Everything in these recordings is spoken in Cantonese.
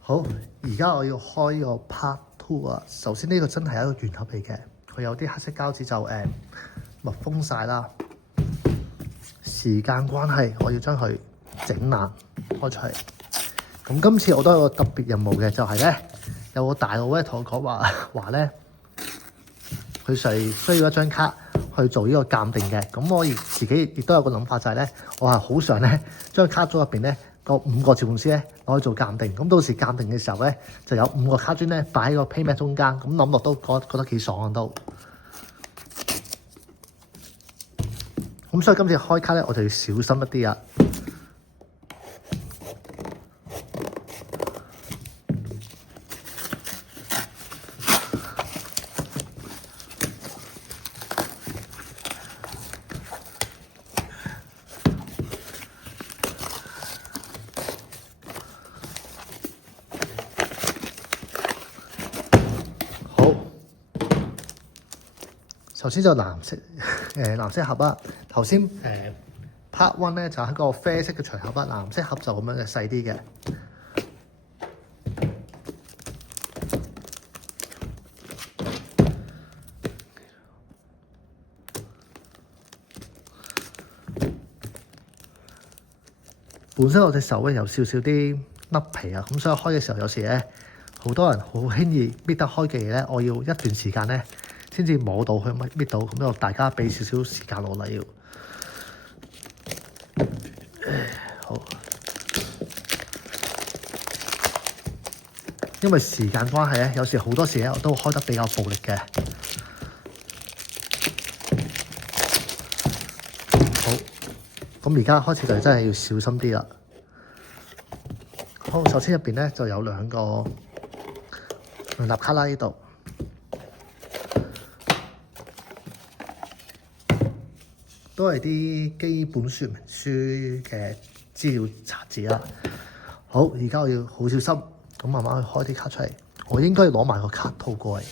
好，而家我要開個 part two 啊。首先呢個真係一個圓盒嚟嘅，佢有啲黑色膠紙就密封晒啦。時間關係，我要將佢整爛開出嚟。咁今次我都有個特別任務嘅，就係咧有個大佬咧同我講話咧，佢需要一張卡去做呢個鑑定嘅。咁我自己亦都有個諗法，就係咧，我係好想咧將卡組入邊咧個5個召喚師咧攞去做鑑定。咁到時鑑定嘅時候咧，就有5個卡磚咧擺喺個 paymat 中間。咁諗落都覺得幾爽啊都。咁所以今次開卡咧，我就要小心一啲啊。好，首先就藍色盒啦。頭先part one 咧就係一個啡色嘅長盒啦，藍色盒就咁樣嘅細啲嘅。本身我隻手咧有少少啲甩皮啊，咁所以開嘅時候有時咧好多人好輕易搣得開嘅嘢咧，我要一段時間咧先至摸到佢搣到，咁就大家俾少少時間我啦要。好，因為時間關係咧，有時好多時咧我都開得比較暴力嘅。好，咁而家開始就真係要小心啲啦。好，首先入邊咧就有兩個聯立卡啦，呢度都係啲基本說明書嘅資料冊子啦。好，而家我要好小心咁慢慢去開啲卡出嚟。我應該要攞埋個卡套過嚟。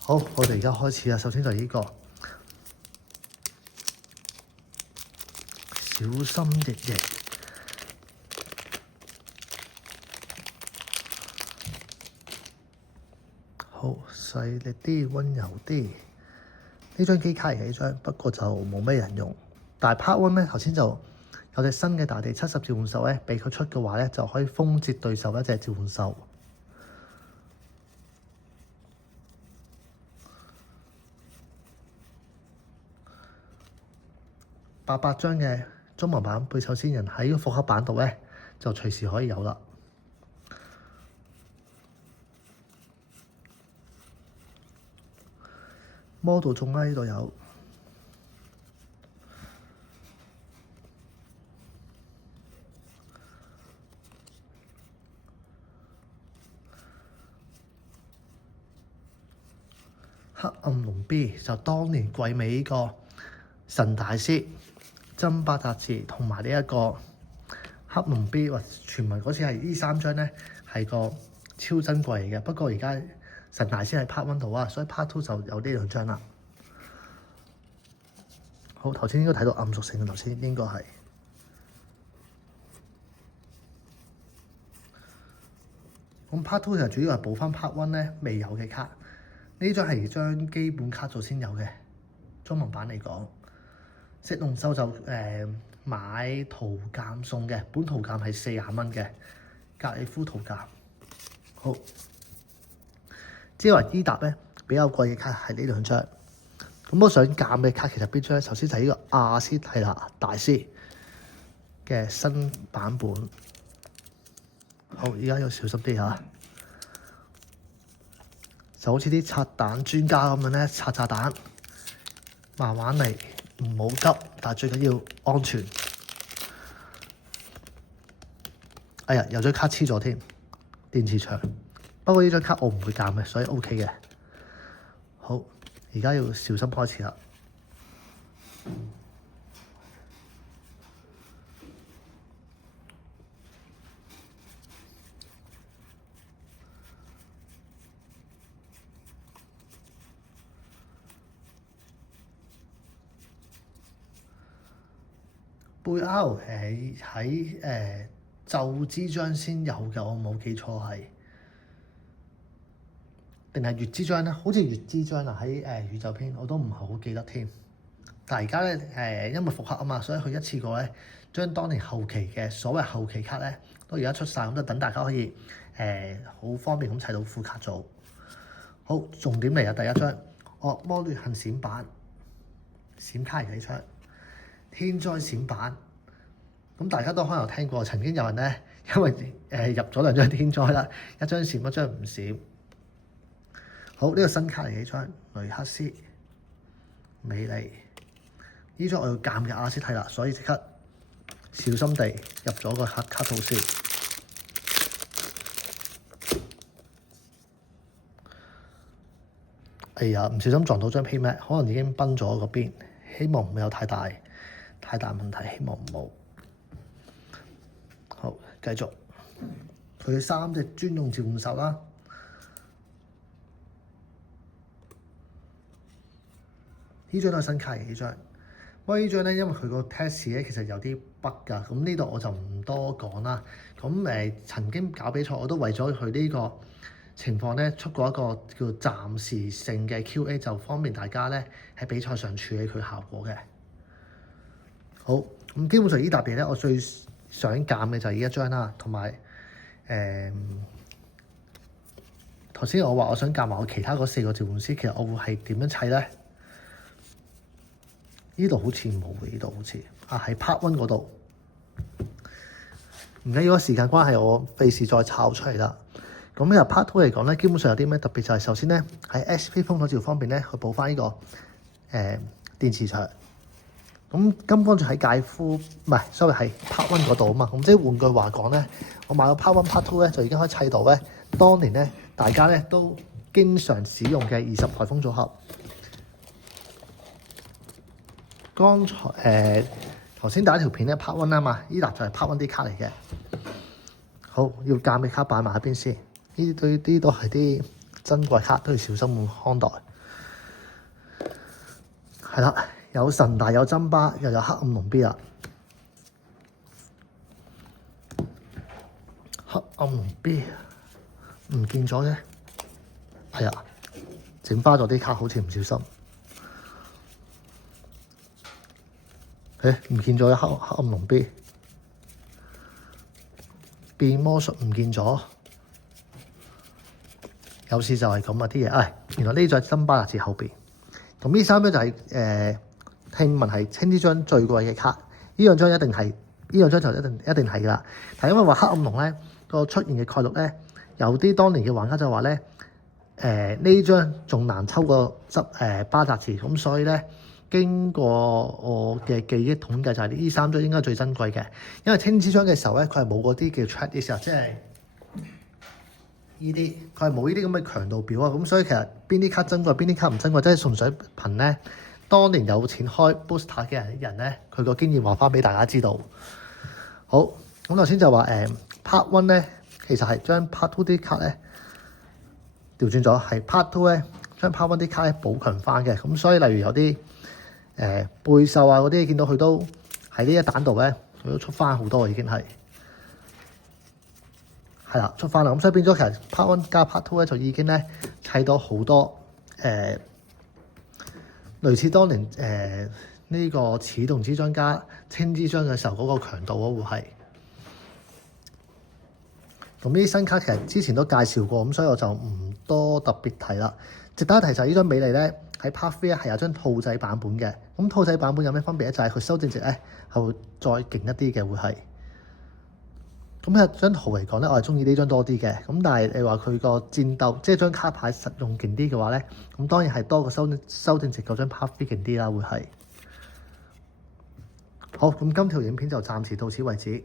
好，我哋而家開始啦。首先就係呢個小心翼翼。好，細力啲，溫柔啲。呢張機卡嚟嘅呢張，不過就冇咩人用。但係 part one 咧，頭先就有隻新嘅大地70召喚獸咧，俾佢出嘅話咧，就可以封截對手一隻召喚獸。800張嘅中文版貝獸仙人喺個復刻版度咧，就隨時可以有啦。model 中啦，呢度有黑暗龍 B， 就當年季尾呢個神大師真巴達治同埋呢一個黑龍 B， 或傳聞嗰次係呢3張咧係個超珍貴嚟嘅。不過而家神大師係 part one 度啊，所以 part two 就有呢2張啦。好，頭先應該睇到暗屬性嘅，頭先應該係。咁 part two 就主要係補翻 part one 咧未有嘅卡。呢張係張基本卡組先有嘅，中文版嚟講。色龍獸就買圖鑑送嘅，本圖鑑係40蚊嘅，格里夫圖鑑。好，之後伊達咧比較貴嘅卡係呢2張。咁我想鑑嘅卡其實邊張？首先就係呢個亞斯提娜大師嘅新版本。好，而家要小心啲嚇，就好似啲拆彈專家咁樣咧，拆炸彈，慢慢嚟，唔好急，但係最緊要安全。哎呀，有張卡黐咗添，電磁場。不過呢張卡我唔會鑑嘅，所以 OK 嘅。好。而家要小心開始啦。背 R 喺咒之章先有嘅，我冇記錯係，定係月之章咧？好似月之章啊，喺宇宙篇我都唔係好記得添。但係而家咧因為復刻啊嘛，所以佢一次過咧將當年後期嘅所謂後期卡咧都而家出晒，咁就等大家可以好方便咁砌到副卡組。好，重點嚟啊！第一張惡魔劣行閃版，閃卡嚟嘅張天災閃版。咁大家都可能有聽過，曾經有人咧因為入咗2張天災啦，一張閃一張唔閃。好，呢個新卡嚟嘅張雷克斯美利。呢張我要鑑嘅亞斯蒂啦，所以即刻小心地入咗個卡套先。哎呀，唔小心撞到張 Payment， 可能已經崩咗嗰邊，希望唔會有太大問題，希望唔好。好，繼續佢3隻專用召喚獸啦。呢張都係新卡嚟，呢張。不過呢張咧，因為佢個 test 咧其實有啲 bug 㗎，咁呢度我就唔多講啦。咁曾經搞比賽，我都為咗佢呢個情況咧，出過一個叫暫時性嘅 QA， 就方便大家咧喺比賽上處理佢效果嘅。好，咁基本上呢沓嘢咧，我最想鑑嘅就係呢一張啦，同埋頭先我話我想鑑埋我其他嗰4個召喚師，其實我會係點樣砌咧？呢度好似冇嘅，呢度好似喺 Part 1嗰度。唔緊要，時間關係，我費事再抄出嚟啦。咁由 Part 2嚟講咧，基本上有啲咩特別就係首先咧喺 SP 封鎖召方面咧，去補翻呢個電磁場。咁金剛就喺介乎唔係，sorry 係 Part 1嗰度啊嘛。咁即係換句話講咧，我買到 Part 1 Part 2咧就已經可以砌到咧，當年咧大家咧都經常使用嘅20颱風組合。剛才頭先第一條片咧 Part 1啊嘛，呢沓就係 Part 1啲卡嚟嘅。好，要鑑嘅卡擺埋一邊先。呢啲都係啲珍貴卡，都要小心咁看待。係啦，有神大有珍巴，又有黑暗龍 B 啦。黑暗龍 B 唔見咗嘅，係啊，整花咗啲卡，好似唔小心。唔見咗黑暗龍 B， 變魔術唔見咗，有時就係咁啊啲嘢。原來呢隻珍巴達字後邊，咁呢3張就係聽聞係青之章最貴嘅卡，呢兩張一定係，呢兩張就一定係㗎啦。但係因為話黑暗龍咧個出現嘅概率咧，有啲當年嘅玩家就話咧，呢張仲難抽過巴達字，咁所以咧。經過我嘅記憶統計，就係呢3張應該最珍貴嘅，因為青之章嘅時候咧，佢係冇嗰啲叫 track list 啊，即係呢啲，佢係冇呢啲咁嘅強度表啊，咁所以其實邊啲卡珍貴，邊啲卡唔珍貴，即係純粹憑咧當年有錢開 booster 嘅人咧，佢個經驗話翻俾大家知道。好，咁頭先就話part 1咧，其實係將 part 2啲卡咧調轉咗，係 part 2咧將 part 1啲卡咧補強翻嘅，咁所以例如有啲背獸啊嗰啲，見到佢都喺呢一彈度咧，佢都出翻好多，已經係啦，出翻啦。咁所以變咗其實 Part 1加 Part 2咧，就已經咧砌到好多類似當年呢個始動之章加青之章嘅時候嗰個強度咯，會係。咁呢啲新卡其實之前都介紹過，咁所以我就唔多特別提啦。值得一提就係呢張美利咧。喺 Part 3咧係有張兔仔版本嘅，咁兔仔版本有咩分別咧？就係佢修正值咧係會再勁一啲嘅，會係。咁喺張圖嚟講咧，我係中意呢張多啲嘅。咁但係你話佢個戰鬥，即係張卡牌實用勁啲嘅話咧，咁當然係多過修正值嗰張 Part 3勁啲啦，會係。好，咁今條影片就暫時到此為止。